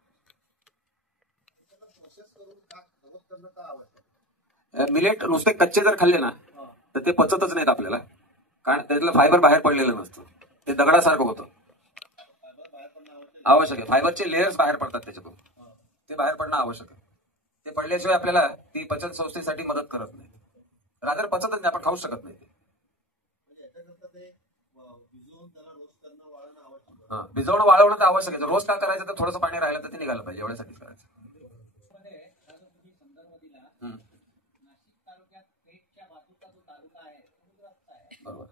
प्रोसेस करून नमूद करणं का आवडतं? मिलेट नुसते कच्चे जर खाल्ले ना तर ते पचतच नाहीत आपल्याला, कारण त्यातलं फायबर बाहेर पडलेलं नसतं. ते दगडासारखं होतं. आवश्यक आहे, फायबरचे लेयर्स बाहेर पडतात त्याच्यातून, ते बाहेर पडणं आवश्यक आहे. ते पडल्याशिवाय आपल्याला ती पचन संस्थेसाठी मदत करत नाही. रादर पचतच नाही, आपण खाऊच शकत नाही. भिजवणं वाळवणं तर आवश्यक आहे. रोज का करायचं तर थोडंसं पाणी राहिलं तर ते निघालं पाहिजे, एवढ्यासाठीच करायचं. बरोबर.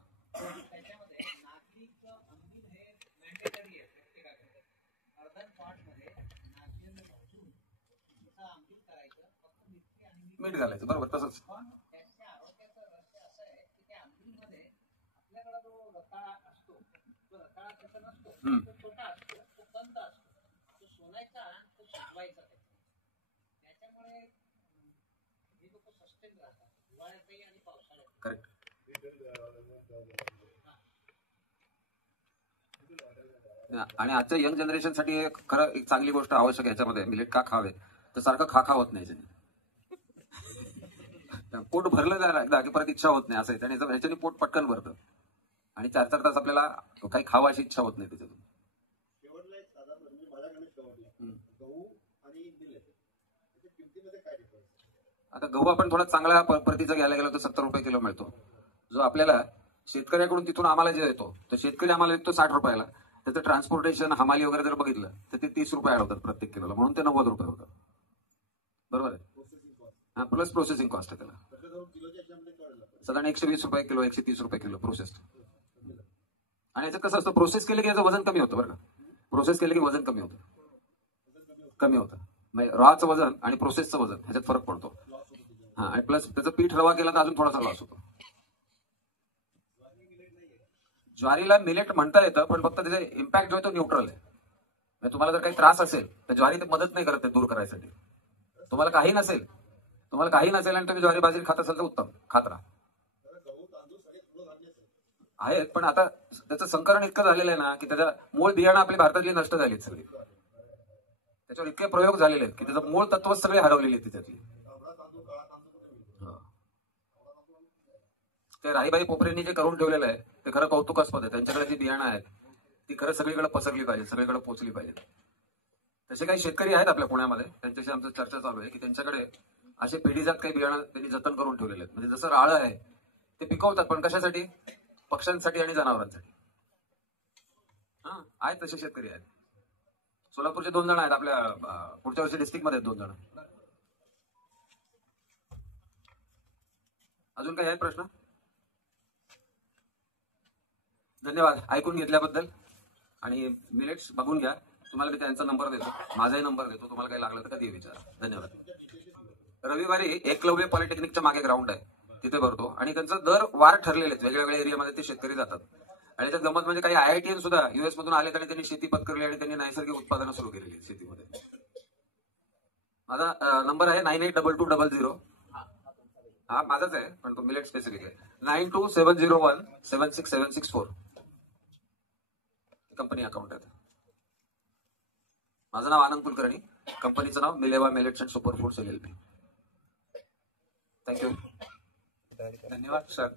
मीठ घालायचं, बरोबर तसंच. करेक्ट. आणि आजच्या यंग जनरेशनसाठी खरं एक चांगली गोष्ट आवश्यक आहे याच्यामध्ये, मिलेट का खावे तर सारखं खा होत नाही. पोट भरलं जायला की परत इच्छा होत नाही असं आहे. आणि ह्याच्याने पोट पटकन भरतं आणि 4-4 तास आपल्याला काही खावं अशी इच्छा होत नाही त्याच्यातून. शेवटला एक साधा म्हणजे माझ्याकडे शेवटला गहू आणि मिलेट त्याच्या किमतीमध्ये काय डिफरन्स? आता गहू आपण थोडा चांगला प्रतीचा घ्यायला गेलो तर 70 रुपये किलो मिळतो. जो आपल्याला शेतकऱ्याकडून तिथून आम्हाला जे येतो तर शेतकरी आम्हाला विकतो 60 रुपयाला. त्याचं ट्रान्सपोर्टेशन, हमाली वगैरे जर बघितलं तर ते 30 रुपये होतात प्रत्येक किलोला, म्हणून ते 90 रुपये होतात. बरोबर आहे. हा, प्लस प्रोसेसिंग कॉस्ट आहे त्याला. साधारण 120 रुपये किलो, 130 रुपये किलो प्रोसेस. आणि याचं कसं असतं, प्रोसेस केलं की याचं वजन कमी होतं. बरं का, प्रोसेस केलं की वजन कमी होतं. म्हणजे रॉचं वजन आणि प्रोसेसचं वजन ह्याच्यात फरक पडतो. हा, आणि प्लस त्याचं पीठ रवा केला तर अजून थोडासा लॉस होतो. ज्वारीला मिलेट म्हणता येतं, पण फक्त त्याचा इम्पॅक्ट जो आहे तो न्यूट्रल आहे. म्हणजे तुम्हाला जर काही त्रास असेल तर ज्वारी मदत नाही करत ते दूर करायसाठी. तुम्हाला काही नसेल आणि तुम्ही ज्वारी बाजरी खात असाल तर उत्तम, खात राहा. आहेत, पण आता त्याचं संकलन इतकं झालेलं आहे ना की त्याच्या मूळ बियाणं आपली भारतातली नष्ट झालीत सगळी. त्याच्यावर इतके प्रयोग झालेले आहेत की त्याचं मूळ तत्व सगळे हरवलेली आहेत त्याच्यातली. ते राहीबाई पोपरेंनी जे करून ठेवलेलं आहे ते खरं कौतुकास्पद आहे. त्यांच्याकडे जी बियाणं आहेत ती खरं सगळीकडे पसरली पाहिजे, सगळीकडे पोहोचली पाहिजे. तसे काही शेतकरी आहेत आपल्या पुण्यामध्ये, त्यांच्याशी आमचं चर्चा चालू आहे की त्यांच्याकडे असे पिढीजात काही बियाणं त्यांनी जतन करून ठेवलेले आहेत. म्हणजे जसं राळं आहे ते पिकवतात, पण कशासाठी? पक्ष्यांसाठी आणि जनावरांसाठी. हा, आहेत तसे शेतकरी आहेत. सोलापूरचे 2 जण आहेत, आपल्या पुढच्या वर्षी डिस्ट्रिक्टमध्ये 2 जण. अजून काही आहेत प्रश्न? धन्यवाद ऐकून घेतल्याबद्दल. आणि मिलेट्स बघून घ्या. तुम्हाला मी त्यांचा नंबर देतो, माझाही नंबर देतो. तुम्हाला काही लागलं तर कधी विचारा. धन्यवाद. रविवारी एकलव्य पॉलिटेक्निकच्या मागे ग्राउंड आहे. तिथे भरतो आणि त्यांचं दर वार ठरलेले आहेत. वेगवेगळ्या एरियामध्ये ते शेतकरी जातात आणि त्यात गमत म्हणजे काही IITian सुद्धा US मधून आले आणि त्यांनी शेती पत्करली आणि त्यांनी नैसर्गिक उत्पादनं सुरू केलेली आहेत शेतीमध्ये. माझा नंबर आहे 982200. हा माझाच आहे पण तो मिलेट स्पेसिफिक आहे. 9270176764 कंपनी अकाउंट आहे. माझं नाव आनंद कुलकर्णी, कंपनीचं नाव Mileva millets and super foods LLP. Thank you. धन्यवाद सर.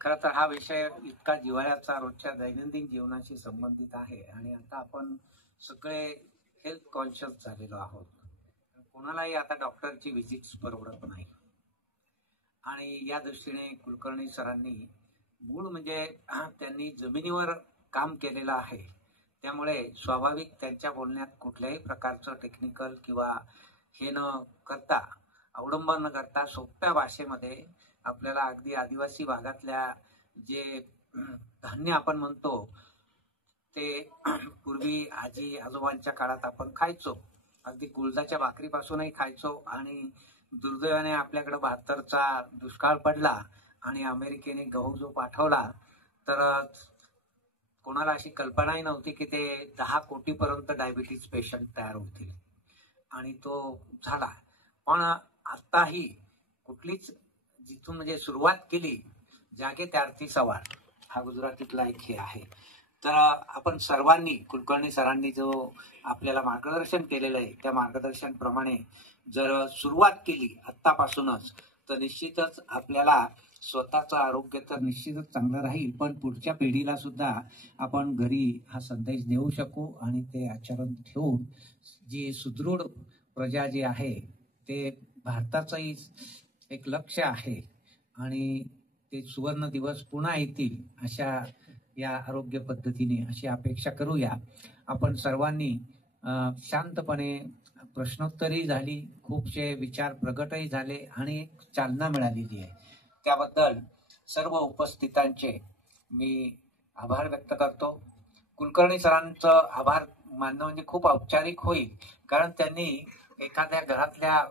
खरं तर हा विषय इतका जिव्हाळ्याचा, रोजच्या दैनंदिन जीवनाशी संबंधित आहे आणि आता आपण सगळे हेल्थ कॉन्शियस झालेलो आहोत. कोणालाही आता डॉक्टरची व्हिजिट्स परवडत नाही आणि या दृष्टीने कुलकर्णी सरांनी मूळ म्हणजे त्यांनी जमिनीवर काम केलेलं आहे, त्यामुळे स्वाभाविक त्यांच्या बोलण्यात कुठल्याही प्रकारचं टेक्निकल किंवा हे न करता, अवलंबन न करता सोप्या भाषेमध्ये आपल्याला अगदी आदिवासी भागातल्या जे धान्य आपण म्हणतो ते पूर्वी आजी आजोबांच्या काळात आपण खायचो, अगदी गुळजाच्या भाकरीपासूनही खायचो आणि दुर्दैवाने आपल्याकडे 72चा दुष्काळ पडला आणि अमेरिकेने गहू जो पाठवला तर कोणाला अशी कल्पनाही नव्हती की ते 10 कोटीपर्यंत डायबिटीज पेशंट तयार होतील आणि तो झाला. पण आताही कुठलीच जिथून म्हणजे सुरुवात केली जागे त्यार्थी सवार, हा गुजरातीतला एक हे आहे. तर आपण सर्वांनी, कुलकर्णी सरांनी जो आपल्याला मार्गदर्शन केलेलं आहे त्या मार्गदर्शनप्रमाणे जर सुरुवात केली आत्तापासूनच तर निश्चितच आपल्याला स्वतःचं आरोग्य तर निश्चितच चांगलं राहील, पण पुढच्या पिढीला सुद्धा आपण घरी हा संदेश देऊ शकू आणि ते आचरण ठेवून जी सुदृढ प्रजा जी आहे ते भारताचंही एक लक्ष्य आहे आणि ते सुवर्ण दिवस पुन्हा येतील अशा या आरोग्य पद्धतीने अशी अपेक्षा करूया. आपण सर्वांनी शांतपणे प्रश्नोत्तरही झाली, खूपसे विचार प्रगटही झाले आणि एक चालना मिळालेली आहे. त्याबद्दल सर्व उपस्थितांचे मी आभार व्यक्त करतो. कुलकर्णी सरांचं आभार मानणं म्हणजे खूप औपचारिक होईल, कारण त्यांनी एखाद्या घरातल्या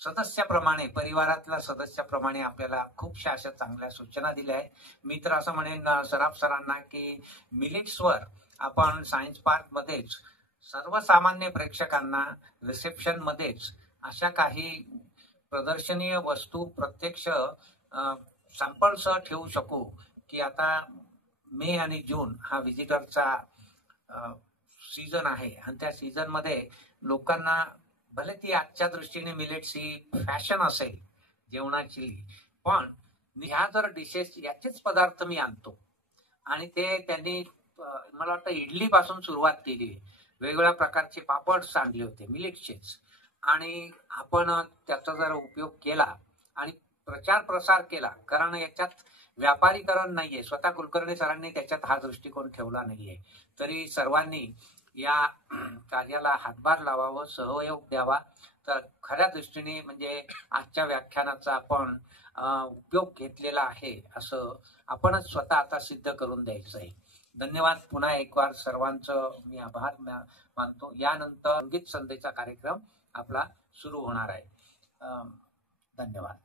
सदस्याप्रमाणे, परिवारातल्या सदस्याप्रमाणे आपल्याला खूपशा अशा चांगल्या सूचना दिल्या आहेत. मी तर असं म्हणेन सराफ सरांना की मिलिट्सवर आपण सायन्स पार्क मध्येच सर्वसामान्य प्रेक्षकांना रिसेप्शन मध्येच अशा काही प्रदर्शनीय वस्तू प्रत्यक्ष सॅम्पल्ससह ठेवू शकू की आता मे आणि जून हा व्हिजिटरचा सीझन आहे आणि त्या सीझन मध्ये लोकांना भले ती आजच्या दृष्टीने मिलेट्स ही फॅशन असेल जेवणाची, पण ह्या जर डिशेस याचेच पदार्थ मी आणतो आणि ते त्यांनी मला वाटतं इडली पासून सुरुवात केली, वेगवेगळ्या प्रकारचे पापड्स आणले होते मिलेट्सचेच आणि आपण त्याचा जर उपयोग केला आणि प्रचार प्रसार केला, कारण याच्यात व्यापारीकरण नाहीये, स्वतः कुलकर्णी सरांनी त्याच्यात हा दृष्टिकोन ठेवला नाहीये, तरी सर्वांनी या कार्याला हातभार लावावं, सहयोग द्यावा. तर खऱ्या दृष्टीने म्हणजे आजच्या व्याख्यानाचा आपण उपयोग घेतलेला आहे असं आपणच स्वतः आता सिद्ध करून द्यायचं आहे. धन्यवाद. पुन्हा एक वार सर्वांचं मी आभार मानतो. यानंतर संगीत संध्येचा कार्यक्रम आपला सुरू होणार आहे. धन्यवाद.